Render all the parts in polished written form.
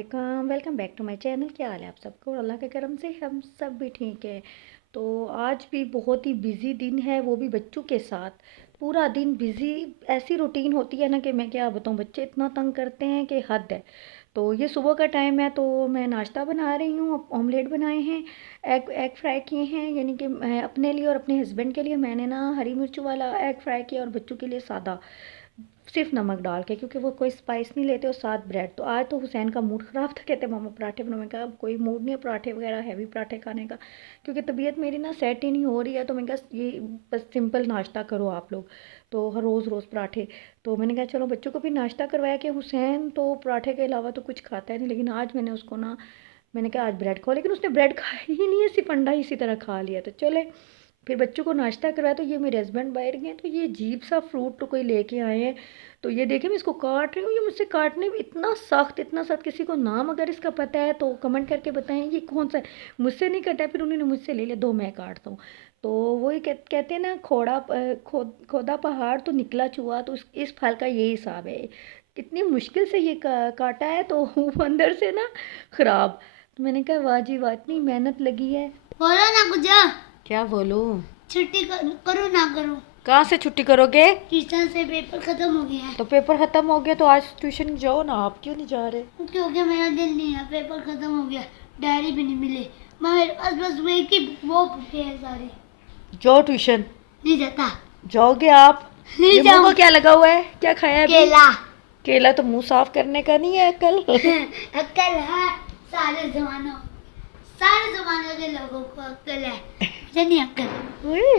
वालेकुम, welcome back to my channel. क्या हाल है आप सबको? अल्लाह के करम से हम सब भी ठीक है। तो आज भी बहुत ही बिज़ी दिन है, वो भी बच्चों के साथ। पूरा दिन बिज़ी, ऐसी रूटीन होती है ना कि मैं क्या बताऊँ, बच्चे इतना तंग करते हैं कि हद है। तो ये सुबह का टाइम है, तो मैं नाश्ता बना रही हूँ। ऑमलेट बनाए हैं, एग एग फ्राई किए हैं, यानी कि मैं अपने लिए और अपने हस्बैंड के लिए मैंने ना हरी मिर्चों वाला एग फ्राई किया, और बच्चों के लिए सादा, सिर्फ नमक डाल के, क्योंकि वो कोई स्पाइस नहीं लेते, और साथ ब्रेड। तो आज तो हुसैन का मूड ख़राब था, कहते मामा पराठे बनाओ। मैं कहा अब कोई मूड नहीं है पराठे वगैरह हैवी पराठे खाने का, क्योंकि तबीयत मेरी ना सेट ही नहीं हो रही है। तो मैंने कहा ये बस सिंपल नाश्ता करो आप लोग, तो हर रोज़ रोज़ पराठे। तो मैंने कहा चलो बच्चों को भी नाश्ता करवाया, कि हुसैन तो पराठे के अलावा तो कुछ खाता है नहीं, लेकिन आज मैंने उसको ना, मैंने कहा आज ब्रेड खाओ, लेकिन उसने ब्रेड खाया ही नहीं है, सिर्फ अंडा इसी तरह खा लिया। तो चले फिर बच्चों को नाश्ता करवाया। तो ये मेरे हस्बैंड बाहर गए, तो ये अजीब सा फ्रूट तो कोई लेके आए हैं। तो ये देखिए मैं इसको काट रही हूँ, ये मुझसे काटने में इतना सख्त, इतना सख्त। किसी को नाम अगर इसका पता है तो कमेंट करके बताएं ये कौन सा है। मुझसे नहीं कटा है, फिर उन्होंने मुझसे ले लिया, दो मैं काटता हूँ। तो वही कहते हैं ना, खोदा पहाड़ तो निकला चूहा। तो इस फल का यही हिसाब है, कितनी मुश्किल से ये काटा है, तो वो अंदर से ना ख़राब। तो मैंने कहा वाह जी वाह, इतनी मेहनत लगी है। बोलो ना कुछ। क्या बोलूँ? छुट्टी करो ना करो। कहाँ से छुट्टी करोगे? ट्यूशन से पेपर खत्म हो गया है। तो पेपर ख़त्म हो गया तो आज ट्यूशन जाओ ना, आप क्यों नहीं जा रहे? क्योंकि मेरा दिल नहीं है, पेपर खत्म हो गया, डायरी भी नहीं मिली। मेरे पास बस वे की वो बुके है सारी। जाओ ट्यूशन। नहीं जाता। जाओगे आप? नहीं ये मुंह को जाऊँ। क्या लगा हुआ है, क्या खाया है अभी? केला। केला तो मुंह साफ करने का नहीं है कल। अक्ल है सारे जमानों के लोगों को अक्ल है, मुझे नहीं अक्ल।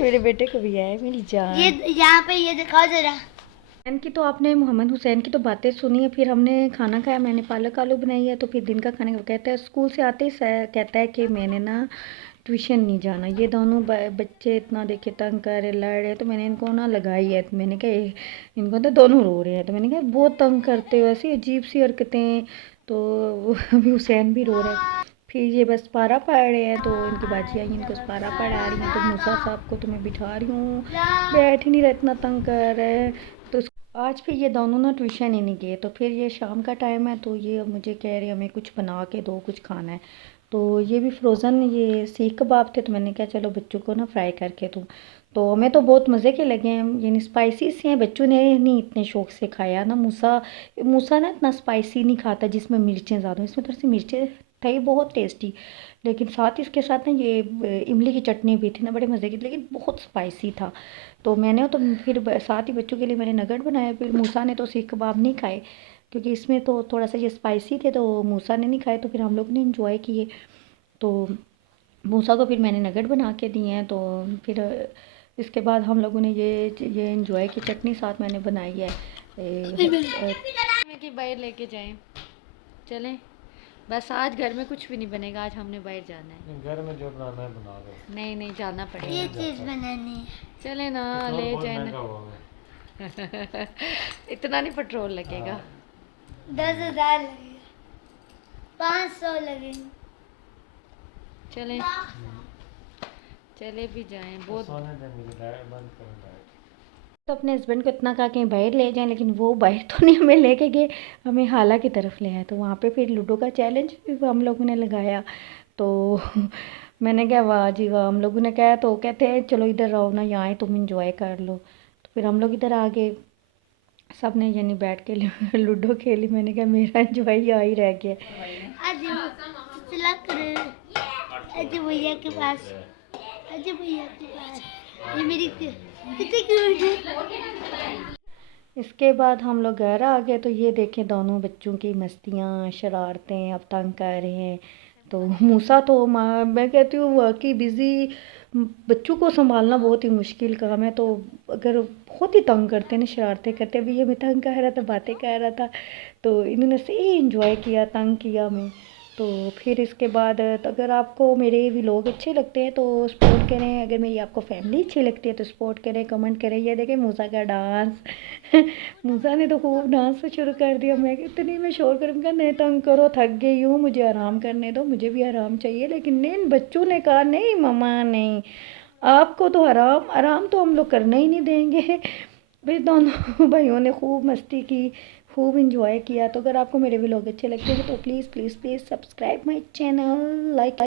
मेरे बेटे को भी है, मेरी जान। ये यहाँ पे ये दिखाओ जरा। हुसैन की तो आपने, मोहम्मद हुसैन की तो बातें सुनी है। फिर हमने खाना खाया, मैंने पालक आलू बनाई है। तो फिर दिन का खाने का कहता है, स्कूल से आते ही कहता है कि मैंने ना ट्यूशन नहीं जाना। ये दोनों बच्चे इतना देखे तंग कर रहे, लड़ रहे। तो मैंने इनको ना लगाई है। तो मैंने कहा इनको तो दोनों रो रहे हैं। तो मैंने कहा बहुत तंग करते हो, ऐसी अजीब सी हरकतें। तो अभी हुसैन भी रो रहा है। फिर ये बस पारा पढ़ रहे हैं, तो इनकी बाजी आई, इनको पारा पढ़ा रही हैं। तो मूसा साहब को तो मैं बिठा रही हूँ, बैठ ही नहीं रहा, इतना तंग कर रहे हैं। तो आज फिर ये दोनों ना ट्यूशन ही नहीं गए। तो फिर ये शाम का टाइम है, तो ये मुझे कह रहे हमें कुछ बना के दो, कुछ खाना है। तो ये भी फ्रोज़न ये सीख कबाब थे, तो मैंने कहा चलो बच्चों को ना फ्राई करके दूँ। तो हमें तो बहुत मज़े के लगे हैं, यानी स्पाइसी से हैं। बच्चों ने नहीं इतने शौक से खाया ना। मूसा मूसा ना इतना स्पाइसी नहीं खाता जिसमें मिर्चें ज़्यादा, इसमें थोड़ी सी मिर्चें थी, बहुत टेस्टी। लेकिन साथ ही इसके साथ ना ये इमली की चटनी भी थी ना, बड़े मज़े की, लेकिन बहुत स्पाइसी था। तो मैंने तो फिर साथ ही बच्चों के लिए मैंने नगेट बनाया। फिर मूसा ने तो सीख कबाब नहीं खाए, क्योंकि इसमें तो थोड़ा सा ये स्पाइसी थे, तो मूसा ने नहीं खाए। तो फिर हम लोग ने इंजॉय किए। तो मूसा को फिर मैंने नगेट बना के दिए हैं। तो फिर इसके बाद हम लोगों ने ये इंजॉय की। चटनी साथ मैंने बनाई है कि बाहर लेके जाएं। चलें, बस आज घर में कुछ भी नहीं बनेगा, आज हमने बाहर जाना है। घर में जो बनाना है बना दो। नहीं नहीं, जाना पड़ेगा, ये चीज बनानी है। चले ना, ले जाए ना। इतना नहीं पेट्रोल लगेगा। 10,000 लगेगा, 500 लगेंगे। चले चले भी जाएं। बहुत तो अपने हस्बैंड को इतना कहा कहीं बाहर ले जाएं, लेकिन वो बाहर तो नहीं हमें लेके गए, हमें हाला की तरफ ले आए। तो वहाँ पे फिर लूडो का चैलेंज हम लोगों ने लगाया। तो मैंने कहा वाह जी वाह, हम लोगों ने कहा। तो कहते हैं चलो इधर रहो ना, यहाँ तुम इंजॉय कर लो। तो फिर हम लोग इधर आ गए, सब ने यानी बैठ के लूडो खेली। मैंने कहा मेरा इंजॉय यहाँ ही रह गया। अजय भैया के पास, अजय भैया के पास ये मेरी कितनी क्यूट है। इसके बाद हम लोग घर आ गए। तो ये देखें दोनों बच्चों की मस्तियाँ, शरारतें, अब तंग कर रहे हैं। तो मूसा तो मैं कहती हूँ वाकई बिज़ी, बच्चों को संभालना बहुत ही मुश्किल काम है। तो अगर बहुत ही तंग करते हैं ना, शरारतें करते हैं। अभी ये मैं तंग कर रहा था, बातें कर रहा था, तो इन्होंने सही इंजॉय किया, तंग किया हमें। तो फिर इसके बाद अगर आपको मेरे व्लॉग अच्छे लगते हैं तो सपोर्ट करें, अगर मेरी आपको फैमिली अच्छी लगती है तो सपोर्ट करें, कमेंट करें। ये देखें मूसा का डांस। मूसा ने तो खूब डांस शुरू कर दिया। मैं इतनी मैं शोर करूँ का नहीं, तंग करो, थक गई हूँ, मुझे आराम करने दो, मुझे भी आराम चाहिए। लेकिन नहीं, बच्चों ने कहा नहीं मम्मा नहीं, आपको तो आराम आराम तो हम लोग करने ही नहीं देंगे। वे दोनों भाइयों ने खूब मस्ती की, खूब इंजॉय किया। तो अगर आपको मेरे व्लॉग अच्छे लगते हैं तो please please please subscribe my channel, like